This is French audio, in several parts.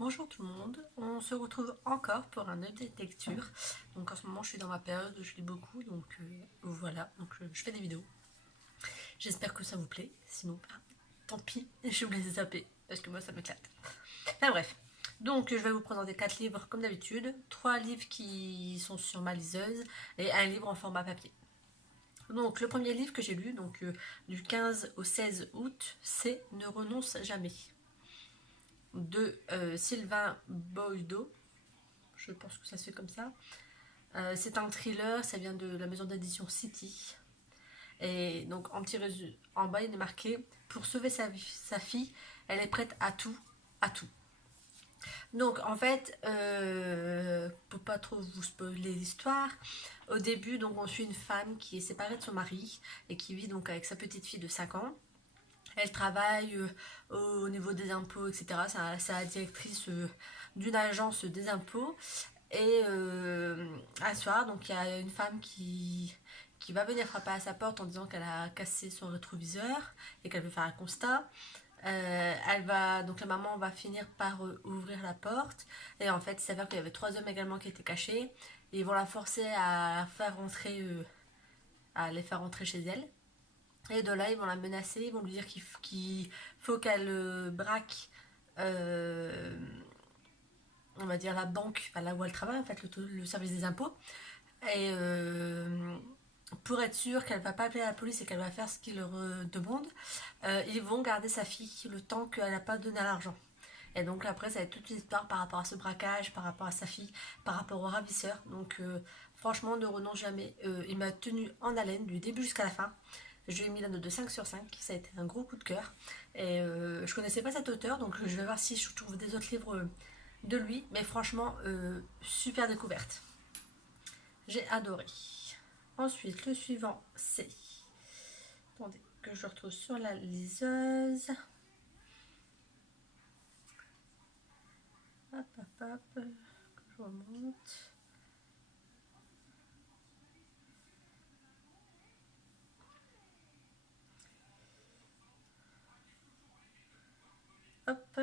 Bonjour tout le monde, on se retrouve encore pour un update lecture. Donc en ce moment je suis dans ma période où je lis beaucoup, donc voilà, donc je fais des vidéos. J'espère que ça vous plaît, sinon tant pis, je vous laisse zapper, parce que moi ça m'éclate. Enfin bref, donc je vais vous présenter 4 livres comme d'habitude, 3 livres qui sont sur ma liseuse et un livre en format papier. Donc le premier livre que j'ai lu, donc du 15 au 16 août, c'est Ne renonce jamais de Sylvain Boileau. Je pense que ça se fait comme ça. C'est un thriller, ça vient de la maison d'édition City. Et donc en petit résumé, en bas il est marqué pour sauver sa fille, elle est prête à tout, à tout. Donc en fait, pour pas trop vous spoiler l'histoire, au début donc on suit une femme qui est séparée de son mari et qui vit donc avec sa petite fille de 5 ans. Elle travaille au niveau des impôts, etc. C'est la directrice d'une agence des impôts. Et un soir, donc il y a une femme qui va venir frapper à sa porte en disant qu'elle a cassé son rétroviseur et qu'elle veut faire un constat. Donc la maman va finir par ouvrir la porte et en fait il s'avère qu'il y avait 3 hommes également qui étaient cachés et ils vont la forcer à les faire rentrer chez elle. Et de là ils vont la menacer, ils vont lui dire qu'il faut qu'elle braque on va dire la banque, enfin là où elle travaille en fait, le service des impôts. Et pour être sûr qu'elle va pas appeler la police et qu'elle va faire ce qu'ils leur demandent, ils vont garder sa fille le temps qu'elle n'a pas donné l'argent. Et donc après, ça va être toute une histoire par rapport à ce braquage, par rapport à sa fille, par rapport au ravisseur. Donc franchement, ne renonce jamais. Il m'a tenu en haleine du début jusqu'à la fin. Je lui ai mis la note de 5 sur 5, ça a été un gros coup de cœur. Et je connaissais pas cet auteur, donc je vais voir si je trouve des autres livres de lui. Mais franchement, super découverte. J'ai adoré. Ensuite, le suivant, c'est... Attendez, que je le retrouve sur la liseuse. Hop, hop, hop. Que je remonte. Hop.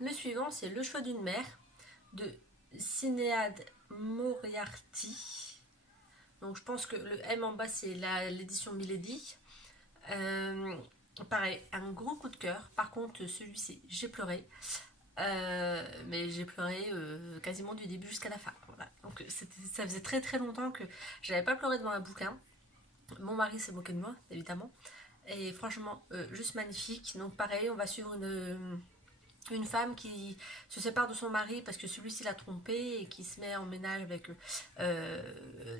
Le suivant, c'est Le choix d'une mère de Sinéad Moriarty. Donc je pense que le M en bas, c'est l'édition Milady. Pareil, un gros coup de cœur. Par contre, celui-ci, j'ai pleuré. Mais j'ai pleuré quasiment du début jusqu'à la fin. Voilà. Donc ça faisait très très longtemps que j'avais pas pleuré devant un bouquin. Mon mari s'est moqué de moi, évidemment. Et franchement, juste magnifique. Donc pareil, on va suivre une femme qui se sépare de son mari parce que celui-ci l'a trompée et qui se met en ménage avec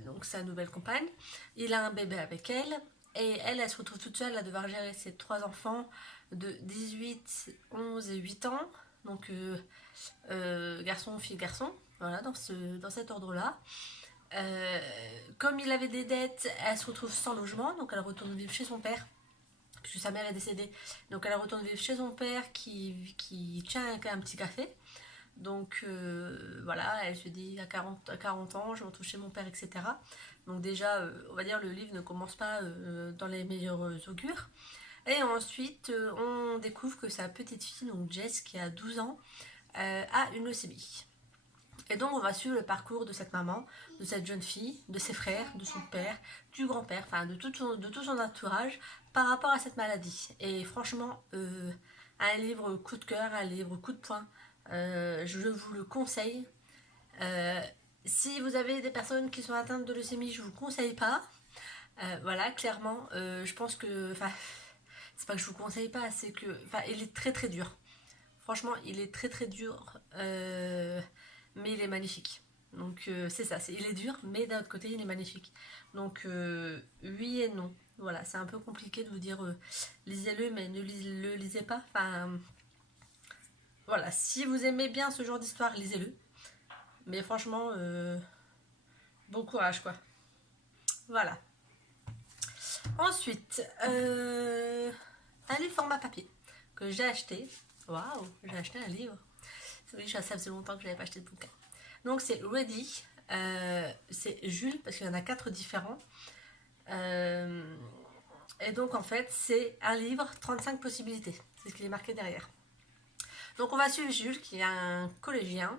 donc sa nouvelle compagne. Il a un bébé avec elle et elle se retrouve toute seule à devoir gérer ses 3 enfants de 18, 11 et 8 ans. Donc garçon, fille, garçon. Voilà, dans cet ordre-là. Comme il avait des dettes, elle se retrouve sans logement, donc elle retourne vivre chez son père puisque sa mère est décédée. Donc elle retourne vivre chez son père qui tient un petit café. Donc voilà, elle se dit à 40 ans, je me retrouve chez mon père, etc. Donc déjà, on va dire le livre ne commence pas dans les meilleurs augures. Et ensuite, on découvre que sa petite fille, donc Jess, qui a 12 ans, a une leucémie. Et donc on va suivre le parcours de cette maman, de cette jeune fille, de ses frères, de son père, du grand-père, enfin de tout son entourage par rapport à cette maladie. Et franchement, un livre coup de cœur, un livre coup de poing, je vous le conseille. Euh, si vous avez des personnes qui sont atteintes de leucémie, je ne vous le conseille pas. Voilà, clairement, je pense que... Enfin, c'est pas que je vous conseille pas, c'est que... Enfin, il est très très dur. Franchement, il est très très dur. Mais il est magnifique. Donc c'est ça, il est dur, mais d'un autre côté, il est magnifique. Donc oui et non. Voilà, c'est un peu compliqué de vous dire lisez-le, mais ne le lisez pas. Enfin, voilà, si vous aimez bien ce genre d'histoire, lisez-le. Mais franchement, bon courage, quoi. Voilà. Ensuite, un livre format papier que j'ai acheté. Waouh, j'ai acheté un livre. Oui, ça faisait longtemps que je n'avais pas acheté de bouquin. Donc c'est Ready, c'est Jules, parce qu'il y en a 4 différents. Et donc en fait c'est un livre 35 possibilités, c'est ce qui est marqué derrière. Donc on va suivre Jules qui est un collégien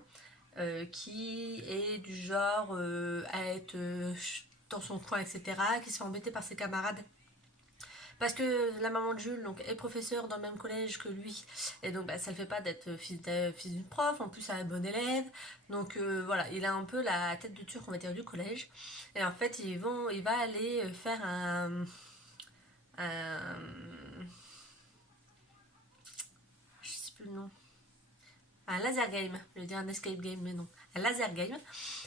qui est du genre à être dans son coin, etc., qui se fait embêter par ses camarades parce que la maman de Jules donc, est professeure dans le même collège que lui. Et donc bah, ça ne le fait pas d'être fils d'une prof. En plus, c'est un bon élève. Donc voilà, il a un peu la tête de turc, on va dire, du collège. Et en fait, il va aller faire un je sais plus le nom. Un laser game, je vais dire un escape game, mais non, un laser game.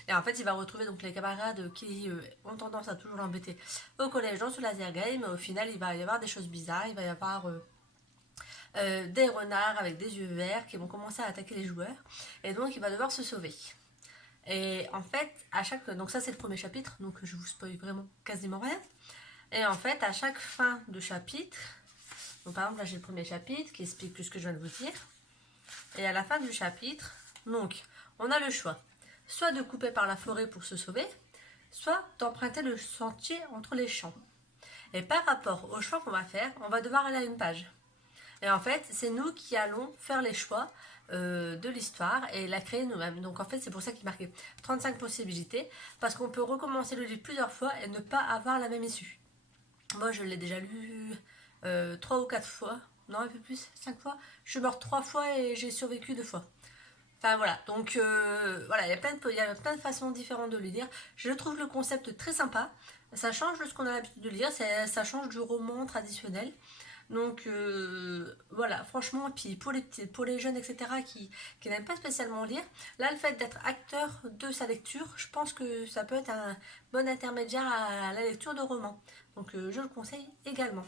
Et en fait, il va retrouver donc les camarades qui ont tendance à toujours l'embêter au collège dans ce laser game. Au final, il va y avoir des choses bizarres, il va y avoir des renards avec des yeux verts qui vont commencer à attaquer les joueurs. Et donc, il va devoir se sauver. Et en fait, à chaque... Donc ça, c'est le premier chapitre, donc je vous spoil vraiment quasiment rien. Et en fait, à chaque fin de chapitre, donc par exemple, là, j'ai le premier chapitre qui explique tout ce que je viens de vous dire. Et à la fin du chapitre, donc, on a le choix. Soit de couper par la forêt pour se sauver, soit d'emprunter le sentier entre les champs. Et par rapport au choix qu'on va faire, on va devoir aller à une page. Et en fait, c'est nous qui allons faire les choix de l'histoire et la créer nous-mêmes. Donc en fait, c'est pour ça qu'il marquait 35 possibilités, parce qu'on peut recommencer le livre plusieurs fois et ne pas avoir la même issue. Moi, je l'ai déjà lu 3 ou 4 fois, non un peu plus, 5 fois. Je suis morte 3 fois et j'ai survécu 2 fois. Enfin voilà, donc voilà, il y a plein de façons différentes de le lire. Je trouve le concept très sympa. Ça change de ce qu'on a l'habitude de lire, ça change du roman traditionnel. Donc voilà, franchement, puis pour les jeunes, etc., qui n'aiment pas spécialement lire, là, le fait d'être acteur de sa lecture, je pense que ça peut être un bon intermédiaire à la lecture de romans. Donc je le conseille également.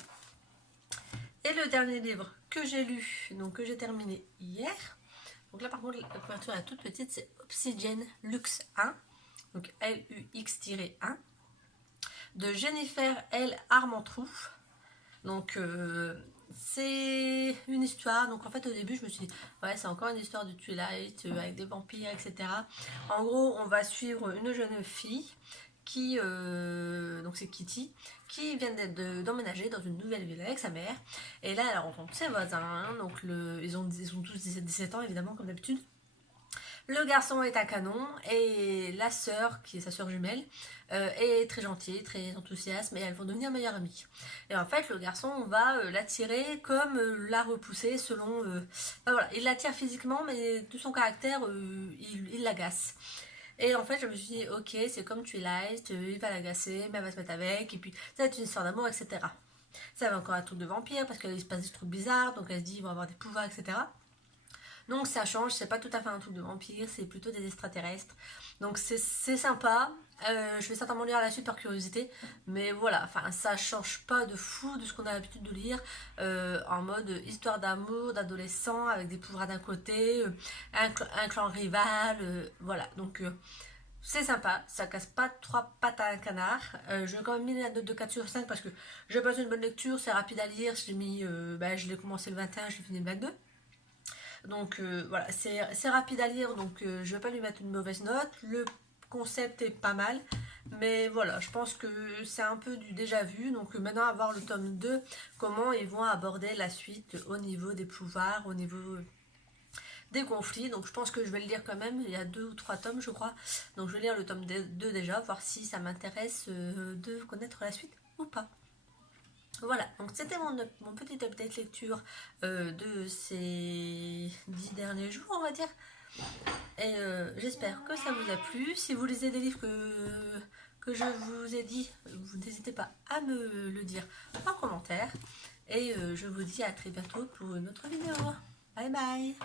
Et le dernier livre que j'ai lu, donc que j'ai terminé hier, donc là par contre la couverture est toute petite, c'est Obsidian Lux 1, donc Lux-1, de Jennifer L. Armentrout. Donc c'est une histoire, donc en fait au début je me suis dit ouais c'est encore une histoire de Twilight avec des vampires, etc. En gros on va suivre une jeune fille qui, donc c'est Kitty, qui vient d'emménager dans une nouvelle ville avec sa mère, et là elle rencontre ses voisins, donc ils ont tous 17 ans évidemment comme d'habitude. Le garçon est un canon et la sœur, qui est sa sœur jumelle, est très gentille, très enthousiaste, et elles vont devenir meilleures amies. Et en fait, le garçon va l'attirer comme la repousser selon... enfin, voilà, il l'attire physiquement, mais de son caractère, il l'agace. Et en fait, je me suis dit, ok, c'est comme Twilight, il va l'agacer, mais elle va se mettre avec, et puis ça va être une histoire d'amour, etc. Ça va encore un truc de vampire, parce qu'il se passe des trucs bizarres, donc elle se dit, ils vont avoir des pouvoirs, etc. Donc ça change, c'est pas tout à fait un truc de vampire, c'est plutôt des extraterrestres. Donc c'est sympa. Je vais certainement lire la suite par curiosité, mais voilà, enfin ça change pas de fou de ce qu'on a l'habitude de lire en mode histoire d'amour, d'adolescent avec des pouvoirs d'un côté, un clan rival, voilà. Donc c'est sympa, ça casse pas trois pattes à un canard. Je vais quand même mis la note de 4 sur 5 parce que j'ai pas une bonne lecture, c'est rapide à lire. Je l'ai commencé le 21, je l'ai fini le 22. Donc voilà, c'est rapide à lire, donc je vais pas lui mettre une mauvaise note. Le concept est pas mal, mais voilà, je pense que c'est un peu du déjà vu. Donc maintenant, à voir le tome 2, comment ils vont aborder la suite au niveau des pouvoirs, au niveau des conflits. Donc je pense que je vais le lire quand même, il y a 2 ou 3 tomes je crois. Donc je vais lire le tome 2 déjà, voir si ça m'intéresse de connaître la suite ou pas. Voilà, donc c'était mon petit update lecture de ces 10 derniers jours, on va dire. Et j'espère que ça vous a plu. Si vous lisez des livres que je vous ai dit, vous n'hésitez pas à me le dire en commentaire. Et je vous dis à très bientôt pour une autre vidéo. Bye bye!